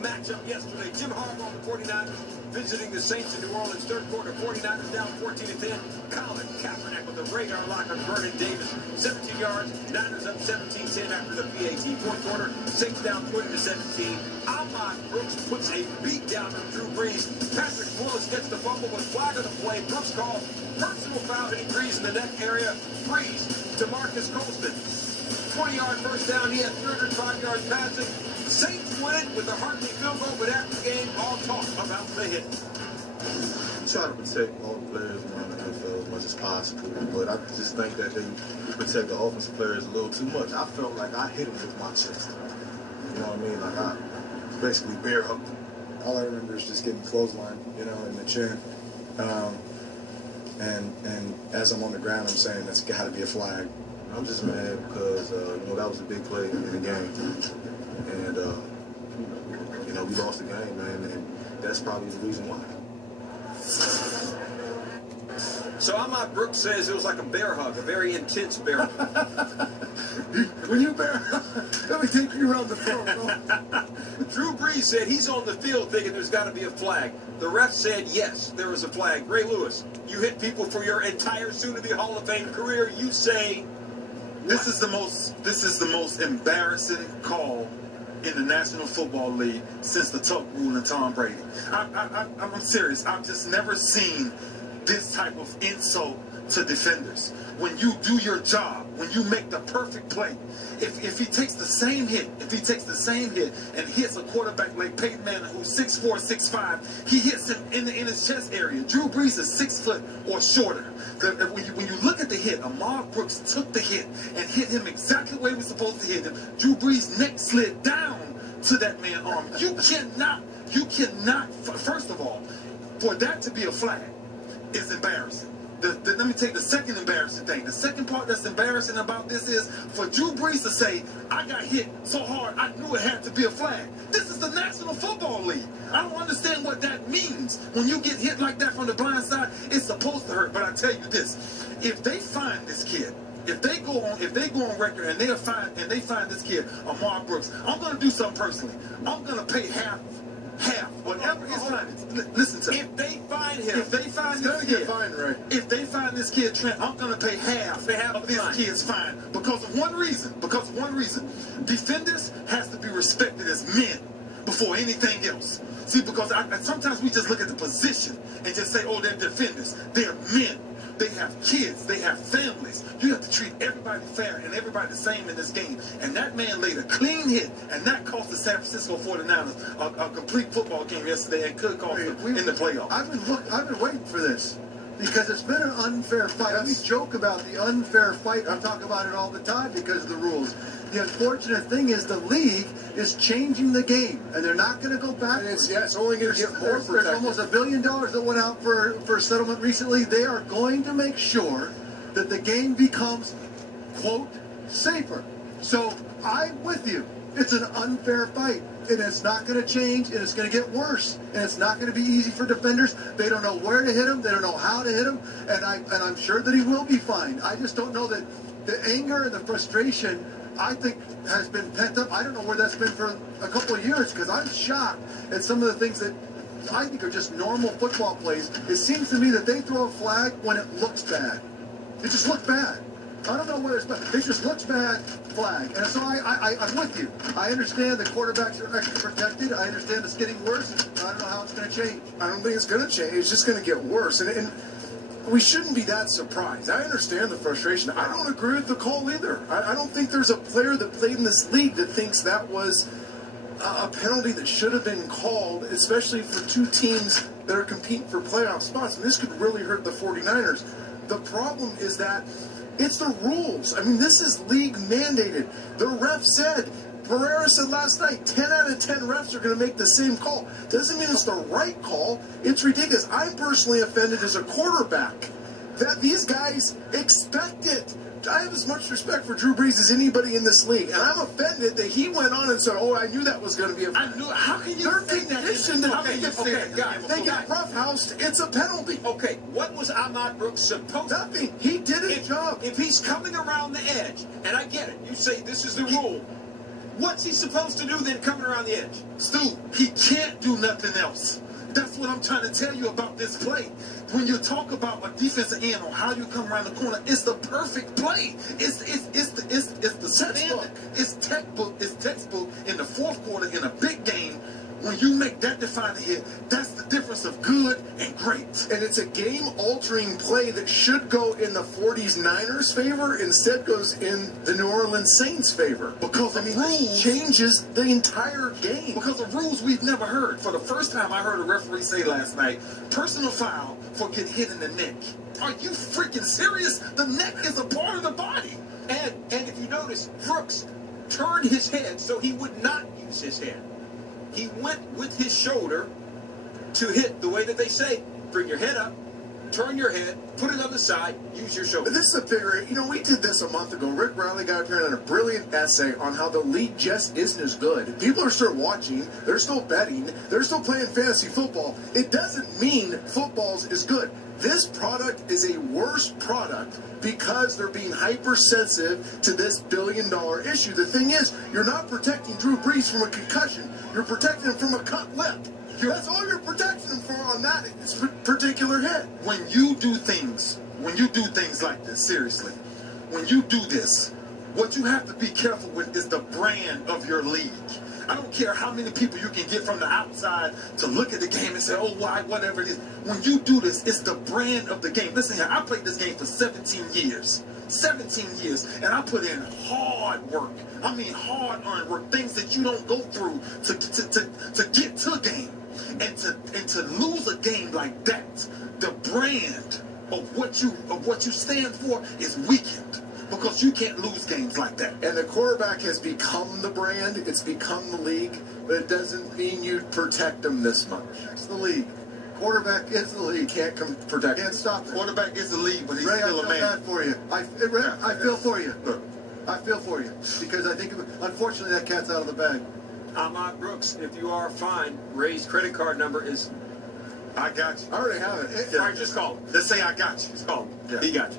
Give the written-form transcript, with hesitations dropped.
matchup yesterday. Jim Harbaugh, the 49ers, visiting the Saints in New Orleans. Third quarter, 49ers down 14-10. Colin Kaepernick with a radar lock on Vernon Davis. 17 yards, Niners up 17-10 after the PAT. Fourth quarter, Saints down 20-17. Ahmad Brooks puts a beat down on Drew Brees. Patrick Willis gets the fumble with flag on the play. Brooks calls personal foul, and he Brees in the neck area. Brees to Marcus Colston. 20-yard first down. He had 305 yards passing. Saints win with a Hartley field goal, but after the game, all talk about the hit. Try to protect all the players around the NFL as much as possible, but I just think that they protect the offensive players a little too much. I felt like I hit him with my chest. You know what I mean? Like I basically bear hugged him. All I remember is just getting clothesline, you know, in the chin. And as I'm on the ground, I'm saying that's got to be a flag. I'm just mad because, you know, that was a big play in the game. And, you know, we lost the game, man, and that's probably the reason why. So Ahmad Brooks says it was like a bear hug, a very intense bear hug. When you bear let me take you around the field, bro. Drew Brees said he's on the field thinking there's got to be a flag. The ref said yes, there was a flag. Ray Lewis, you hit people for your entire soon-to-be Hall of Fame career. You say this is the most embarrassing call in the National Football League since the Tuck rule and Tom Brady. I'm serious. I've just never seen this type of insult to defenders. When you do your job, when you make the perfect play, if he takes the same hit, and hits a quarterback like Peyton Manning, who's 6'4", 6'5", he hits him in his chest area. Drew Brees is 6 foot or shorter. When you look at the hit, Ahmad Brooks took the hit and hit him exactly the way he was supposed to hit him. Drew Brees' neck slid down to that man's arm. You cannot, first of all, for that to be a flag is embarrassing. Let me take the second embarrassing thing. The second part that's embarrassing about this is for Drew Brees to say, I got hit so hard, I knew it had to be a flag. This is the National Football League. I don't understand what that means. When you get hit like that from the blind side, it's supposed to hurt. But I tell you this, if they find this kid, if they go on record and they find this kid, Ahmad Brooks, I'm going to do something personally. I'm going to pay half, whatever his fine is. Listen to me. if they find him, If they find this kid, if they find this kid, Trent, I'm going to pay half of this kid's fine because of one reason. Defenders has to be respected as men before anything else. See, because sometimes we just look at the position and just say, oh, they're defenders. They're men. They have kids. They have families. You have to treat everybody fair and everybody the same in this game. And that man laid a clean hit, and that cost the San Francisco 49ers a complete football game yesterday and could cost them in the playoffs. I've been waiting for this because it's been an unfair fight. We joke about the unfair fight. I talk about it all the time because of the rules. The unfortunate thing is the league is changing the game, and they're not going to go backwards. It's only going to get more protected. There's almost $1 billion that went out for a settlement recently. They are going to make sure that the game becomes, quote, safer. So I'm with you. It's an unfair fight, and it's not going to change, and it's going to get worse, and it's not going to be easy for defenders. They don't know where to hit him. They don't know how to hit him, and I'm sure that he will be fined. I just don't know that the anger and the frustration, I think, has been pent up. I don't know where that's been for a couple of years because I'm shocked at some of the things that I think are just normal football plays. It seems to me that they throw a flag when it looks bad. It just looks bad. I don't know where it's bad. It just looks bad, flag. And so I'm with you. I understand the quarterbacks are extra protected. I understand it's getting worse. I don't know how it's going to change. I don't think it's going to change. It's just going to get worse. And we shouldn't be that surprised. I understand the frustration. I don't agree with the call either. I don't think there's a player that played in this league that thinks that was a penalty that should have been called, especially for two teams that are competing for playoff spots. And this could really hurt the 49ers. The problem is that it's the rules. I mean, this is league mandated. The ref said, Pereira said last night, 10 out of 10 refs are going to make the same call. Doesn't mean it's the right call. It's ridiculous. I'm personally offended as a quarterback that these guys expect it. I have as much respect for Drew Brees as anybody in this league, and I'm offended that he went on and said, "Oh, I knew that was going to be a." How can you think that? They got roughhoused. It's a penalty. Okay, what was Ahmad Brooks supposed to do? Nothing. He did his job. If he's coming around the edge, and I get it, you say this is the rule. What's he supposed to do then coming around the edge? Stu, he can't do nothing else. That's what I'm trying to tell you about this play. When you talk about a defensive end on how you come around the corner, it's the perfect play. It's the standard. It's textbook in the fourth quarter in a big game. When you make that defining hit, that's the difference of good and great. And it's a game-altering play that should go in the 40s Niners' favor, instead goes in the New Orleans Saints' favor. Because It changes the entire game. Because of rules we've never heard. For the first time, I heard a referee say last night, personal foul for getting hit in the neck. Are you freaking serious? The neck is a part of the body. And if you notice, Brooks turned his head so he would not use his hand. He went with his shoulder to hit the way that they say, bring your head up, turn your head, put it on the side, use your shoulder. But this is a bigger, we did this a month ago. Rick Riley got up here and had a brilliant essay on how the league just isn't as good. People are still watching, they're still betting, they're still playing fantasy football. It doesn't mean football's is good. This product is a worse product because they're being hypersensitive to this billion-dollar issue. The thing is, you're not protecting Drew Brees from a concussion. You're protecting him from a cut lip. That's all you're protecting him from on that particular hit. When you do things like this, seriously, when you do this, what you have to be careful with is the brand of your league. I don't care how many people you can get from the outside to look at the game and say, oh, why, whatever it is. When you do this, it's the brand of the game. Listen here, I played this game for 17 years. 17 years. And I put in hard work. I mean hard-earned work. Things that you don't go through to get to a game. And to lose a game like that, the brand of what you stand for is weakened. Because you can't lose games like that. And the quarterback has become the brand. It's become the league. But it doesn't mean you protect them this much. It's the league. Quarterback is the league. You can't protect Can't him. stop it. Quarterback is the league, but he's Ray, still I a feel man. bad for you. I feel for you. Look, I feel for you. Because I think, unfortunately, that cat's out of the bag. Ahmad Brooks, if you are fine, Ray's credit card number is... I got you. I already have it. All right, just call him. Let's say I got you. Just call him. Yeah. He got you.